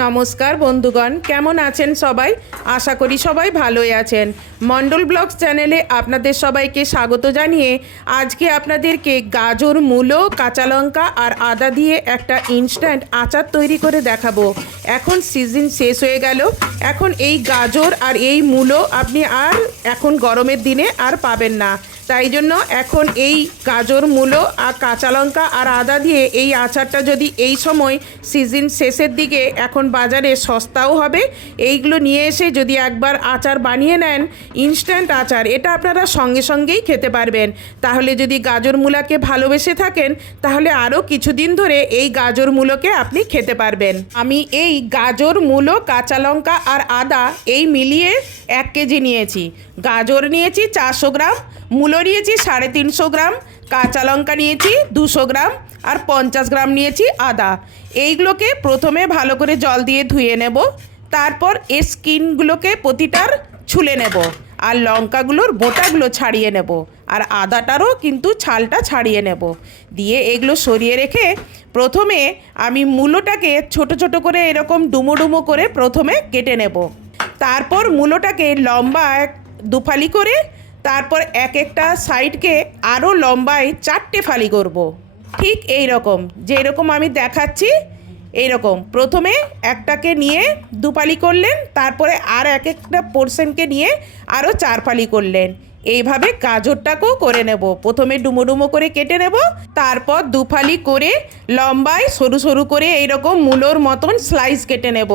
নমস্কার বন্ধুগণ, কেমন আছেন সবাই? আশা করি সবাই ভালোই আছেন। মন্ডল ব্লগস চ্যানেলে আপনাদের সবাইকে স্বাগত জানিয়ে আজকে আপনাদেরকে গাজর, মূলো, কাঁচা লঙ্কা আর আদা দিয়ে একটা ইনস্ট্যান্ট আচার তৈরি করে দেখাবো। এখন সিজন শেষ হয়ে গেল। এখন এই গাজর আর এই মূলো আপনি আর এখন গরমের দিনে আর পাবেন না। তাই জন্য এখন এই গাজর, মূলো আর কাঁচা লঙ্কা আর আদা দিয়ে এই আচারটা যদি এই সময় সিজন শেষের দিকে এখন বাজারে সস্তাও হবে, এইগুলো নিয়ে এসে যদি একবার আচার বানিয়ে নেন ইনস্ট্যান্ট আচার, এটা আপনারা সঙ্গে সঙ্গেই খেতে পারবেন। তাহলে যদি গাজর, মূলাকে ভালোবেসে থাকেন, তাহলে আরও কিছুদিন ধরে এই গাজর, মূলোকে আপনি খেতে পারবেন। আমি এই গাজর, মূলো, কাঁচা লঙ্কা আর আদা এই মিলিয়ে এক কেজি নিয়েছি। গাজর নিয়েছি চারশো গ্রাম মূলো নিয়েছি সাড়ে তিনশো গ্রাম, কাঁচা লঙ্কা নিয়েছি দুশো গ্রাম আর পঞ্চাশ গ্রাম নিয়েছি আদা। এইগুলোকে প্রথমে ভালো করে জল দিয়ে ধুয়ে নেব, তারপর এর স্কিনগুলোকে প্রতিটার ছুলে নেব আর লঙ্কাগুলোর বোটাগুলো ছাড়িয়ে নেব আর আদাটারও কিন্তু ছালটা ছাড়িয়ে নেব। দিয়ে এগুলো সরিয়ে রেখে প্রথমে আমি মূলোটাকে ছোট ছোট করে এরকম ডুমো ডুমো করে প্রথমে কেটে নেব। তারপর মূলোটাকে লম্বা দুফালি করে তারপর এক একটা সাইডকে আরও লম্বায় চারটে ফালি করব। ঠিক এই রকম, যেরকম আমি দেখাচ্ছি, এই রকম প্রথমে একটাকে নিয়ে দুপালি করলেন, তারপরে আর এক একটা পোর্শনকে নিয়ে আরও চার ফালি করলেন এইভাবে গাজরটাকেও করে নেব। প্রথমে ডুমো ডুমো করে কেটে নেব, তারপর দুফালি করে লম্বায় সরু সরু করে এইরকম মূলোর মতন স্লাইস কেটে নেব।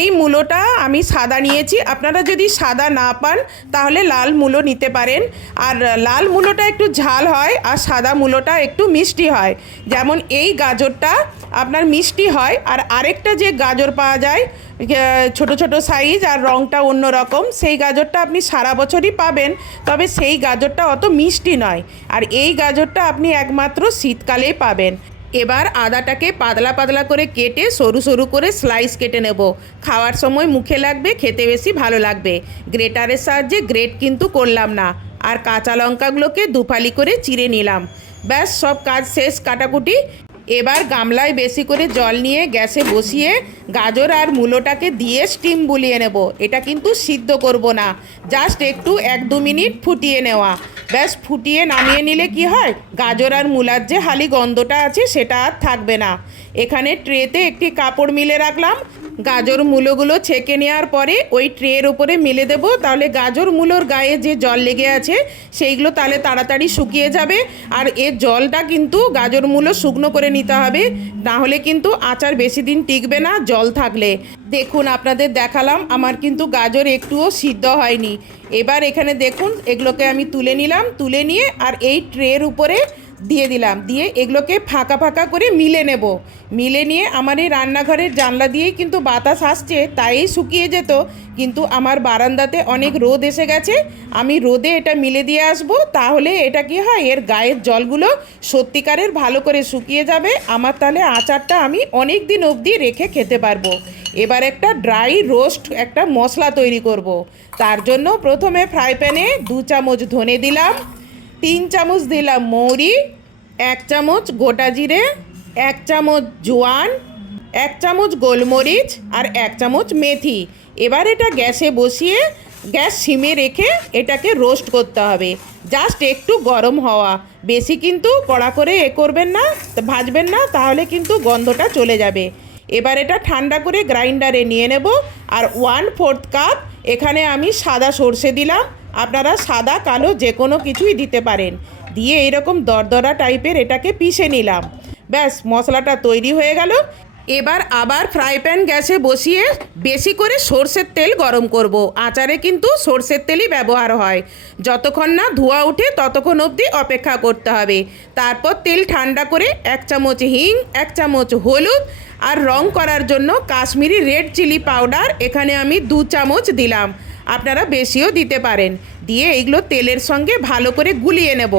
এই মূলোটা আমি সাদা নিয়েছি। আপনারা যদি সাদা না পান, তাহলে লাল মূলো নিতে পারেন। আর লাল মূলোটা একটু ঝাল হয় আর সাদা মূলোটা একটু মিষ্টি হয়। যেমন এই গাজরটা আপনার মিষ্টি হয়। আর আরেকটা যে গাজর পাওয়া যায় ছোট ছোট সাইজ আর রঙটা অন্য রকম। সেই গাজরটা আপনি সারা বছরই পাবেন, তবে সেই গাজরটা অত মিষ্টি নয়। আর এই গাজরটা আপনি একমাত্র শীতকালেই পাবেন। এবার আদাটাকে পাতলা পাতলা করে কেটে সরু সরু করে স্লাইস কেটে নেব। খাওয়ার সময় মুখে লাগবে, খেতে বেশি ভালো লাগবে। গ্রেটারের সাহায্যে গ্রেট কিন্তু করলাম না। আর কাঁচা লঙ্কাগুলোকে দুফালি করে চিড়ে নিলাম। ব্যাস, সব কাজ শেষ, কাটাকুটি। এবার গামলায় বেশি করে জল নিয়ে গ্যাসে বসিয়ে গাজর আর মূলোটাকে দিয়ে স্টিম বুলিয়ে নেব। এটা কিন্তু সিদ্ধ করব না। জাস্ট একটু এক দু মিনিট ফুটিয়ে নেওয়া। ব্যাস, ফুটিয়ে নামিয়ে নিলে কি হয়? গাজর আর মূলার যে হালি গন্ধটা আছে সেটা আর থাকবে না। এখানে ট্রেতে একটি কাপড় মিলে রাখলাম। গাজর মূলোগুলো ছেঁকে নেওয়ার পরে ওই ট্রের ওপরে মেলে দেব। তাহলে গাজর মূলোর গায়ে যে জল লেগে আছে, সেইগুলো তাহলে তাড়াতাড়ি শুকিয়ে যাবে। আর এর জলটা কিন্তু গাজর মূলো শুকনো করে নিতে হবে। না হলে কিন্তু আচার বেশি দিন টিকবে না, জল থাকলে। দেখুন, আপনাদের দেখালাম, আমার কিন্তু গাজর একটুও সিদ্ধ হয়নি। এবার এখানে দেখুন, এগুলোকে আমি তুলে নিলাম। তুলে নিয়ে আর এই ট্রের উপরে দিয়ে দিলাম। দিয়ে এগুলোকে ফাঁকা ফাঁকা করে মিলে নেব। মিলে নিয়ে আমার এই রান্নাঘরের জানলা দিয়েই কিন্তু বাতাস আসছে, তাই শুকিয়ে যেত। কিন্তু আমার বারান্দাতে অনেক রোদ এসে গেছে। আমি রোদে এটা মিলে দিয়ে আসব, তাহলে এটা কি হয়? এর গায়ের জলগুলো সত্যিকারের ভালো করে শুকিয়ে যাবে। আমার তাহলে আচারটা আমি অনেক দিন অবধি রেখে খেতে পারব। এবার একটা ড্রাই রোস্ট, একটা মশলা তৈরি করব। তার জন্য প্রথমে ফ্রাই প্যানে দু চামচ ধনে দিলাম। তিন চামচ দিলাম মৌরি, এক চামচ গোটা জিরে, এক চামচ জোয়ান, এক চামচ গোলমরিচ আর এক চামচ মেথি। এবার এটা গ্যাসে বসিয়ে, গ্যাস সিমে রেখে এটাকে রোস্ট করতে হবে। জাস্ট একটু গরম হওয়া। বেশি কিন্তু কড়া করে এ করবেন না ভাজবেন না, তাহলে কিন্তু গন্ধটা চলে যাবে। এবার এটা ঠান্ডা করে গ্রাইন্ডারে নিয়ে নেব। আর ওয়ান ফোর্থ কাপ, এখানে আমি সাদা সর্ষে দিলাম। আপনারা সাদা, কালো যে কোনো কিছুই দিতে পারেন। দিয়ে এরকম দরদরা টাইপের এটাকে পিষে নিলাম। ব্যাস, মশলাটা তৈরি হয়ে গেল। এবার আবার ফ্রাই প্যান গ্যাসে বসিয়ে বেশি করে সর্ষের তেল গরম করব। আচারে কিন্তু সর্ষের তেলই ব্যবহার হয়। যতক্ষণ না ধোয়া উঠে ততক্ষণ অবধি অপেক্ষা করতে হবে। তারপর তেল ঠান্ডা করে এক চামচ হিং, এক চামচ হলুদ আর রং করার জন্য কাশ্মীরি রেড চিলি পাউডার এখানে আমি দু চামচ দিলাম। আপনারা বেশিও দিতে পারেন। দিয়ে এইগুলো তেলের সঙ্গে ভালো করে গুলিয়ে নেব।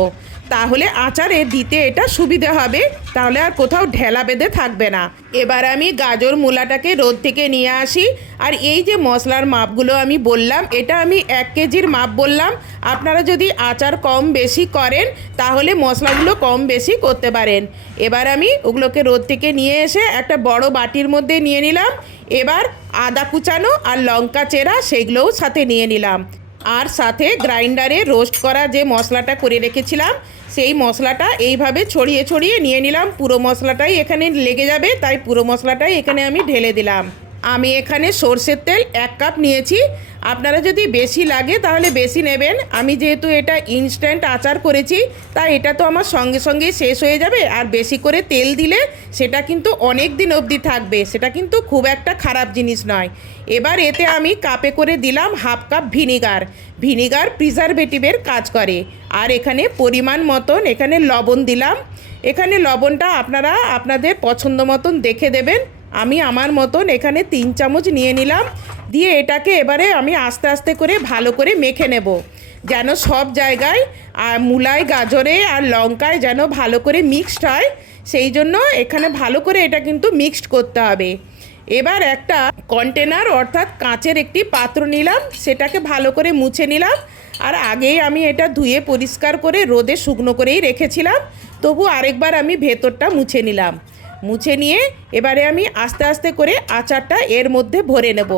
তাহলে আচারে দিতে এটা সুবিধে হবে। তাহলে আর কোথাও ঢেলা বেঁধে থাকবে না। এবার আমি গাজর মূলাটাকে রোদ থেকে নিয়ে আসি। আর এই যে মশলার মাপগুলো আমি বললাম, এটা আমি এক কেজির মাপ বললাম। আপনারা যদি আচার কম বেশি করেন, তাহলে মশলাগুলো কম বেশি করতে পারেন। এবার আমি ওগুলোকে রোদ থেকে নিয়ে এসে একটা বড় বাটির মধ্যে নিয়ে নিলাম। এবার আদা কুচানো আর লঙ্কা চেরা, সেগুলোও সাথে নিয়ে নিলাম। আর সাথে গ্রাইন্ডারে রোস্ট করা যে মশলাটা করে রেখেছিলাম, সেই মশলাটা এইভাবে ছড়িয়ে ছড়িয়ে নিয়ে নিলাম। পুরো মশলাটাই এখানে লেগে যাবে, তাই পুরো মশলাটাই এখানে আমি ঢেলে দিলাম। আমি এখানে সর্ষের তেল এক কাপ নিয়েছি। আপনারা যদি বেশি লাগে তাহলে বেশি নেবেন। আমি যেহেতু এটা ইনস্ট্যান্ট আচার করেছি তাই এটা তো আমার সঙ্গে সঙ্গেই শেষ হয়ে যাবে। আর বেশি করে তেল দিলে সেটা কিন্তু অনেক দিন অবধি থাকবে। সেটা কিন্তু খুব একটা খারাপ জিনিস নয়। এবার এতে আমি কাপে করে দিলাম হাফ কাপ ভিনিগার। ভিনিগার প্রিজারভেটিভের কাজ করে। আর এখানে পরিমাণ মতন এখানে লবণ দিলাম। এখানে লবণটা আপনারা আপনাদের পছন্দ মতন দেখে দেবেন। আমি আমার মতন এখানে তিন চামচ নিয়ে নিলাম। দিয়ে এটাকে এবারে আমি আস্তে আস্তে করে ভালো করে মেখে নেব। যেন সব জায়গায়, আর মূলায়, গাজরে আর লঙ্কায় যেন ভালো করে মিক্সড হয়, সেই জন্য এখানে ভালো করে এটা কিন্তু মিক্সড করতে হবে। এবার একটা কন্টেনার অর্থাৎ কাঁচের একটি পাত্র নিলাম, সেটাকে ভালো করে মুছে নিলাম। আর আগেই আমি এটা ধুয়ে পরিষ্কার করে রোদে শুকনো করেই রেখেছিলাম। তবু আরেকবার আমি ভেতরটা মুছে নিলাম। মুছে নিয়ে এবারে আমি আস্তে আস্তে করে আচারটা এর মধ্যে ভরে নেব।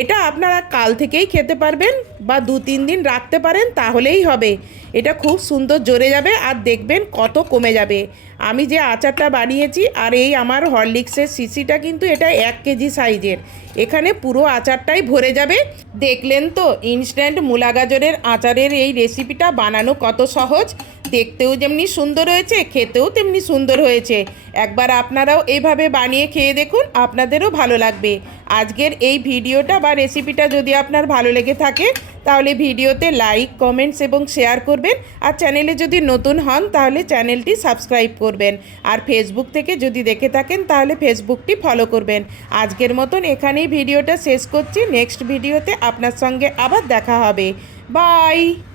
এটা আপনারা কাল থেকেই খেতে পারবেন বা দু তিন দিন রাখতে পারেন তাহলেই হবে। এটা খুব সুন্দর জোরে যাবে আর দেখবেন কত কমে যাবে। আমি যে আচারটা বানিয়েছি আর এই আমার হরলিক্সের শিশিটা কিন্তু এটা এক কেজি সাইজের। এখানে পুরো আচারটাই ভরে যাবে। দেখলেন তো ইনস্ট্যান্ট মূলা গাজরের আচারের এই রেসিপিটা বানানো কত সহজ। দেখতেও যেমনি সুন্দর হয়েছে, খেতেও তেমনি সুন্দর হয়েছে। একবার আপনারাও এইভাবে বানিয়ে খেয়ে দেখুন, আপনাদেরও ভালো লাগবে। আজকের এই ভিডিওটা বা রেসিপিটা যদি আপনার ভালো লেগে থাকে, তাহলে ভিডিওতে লাইক, কমেন্টস এবং শেয়ার করবেন। আর চ্যানেলে যদি নতুন হন, তাহলে চ্যানেলটি সাবস্ক্রাইব করবেন। আর ফেসবুক থেকে যদি দেখে থাকেন, তাহলে ফেসবুকটি ফলো করবেন। আজকের মতন এখানেই ভিডিওটা শেষ করছি। নেক্সট ভিডিওতে আপনার সঙ্গে আবার দেখা হবে। বাই!